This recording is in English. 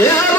Yeah.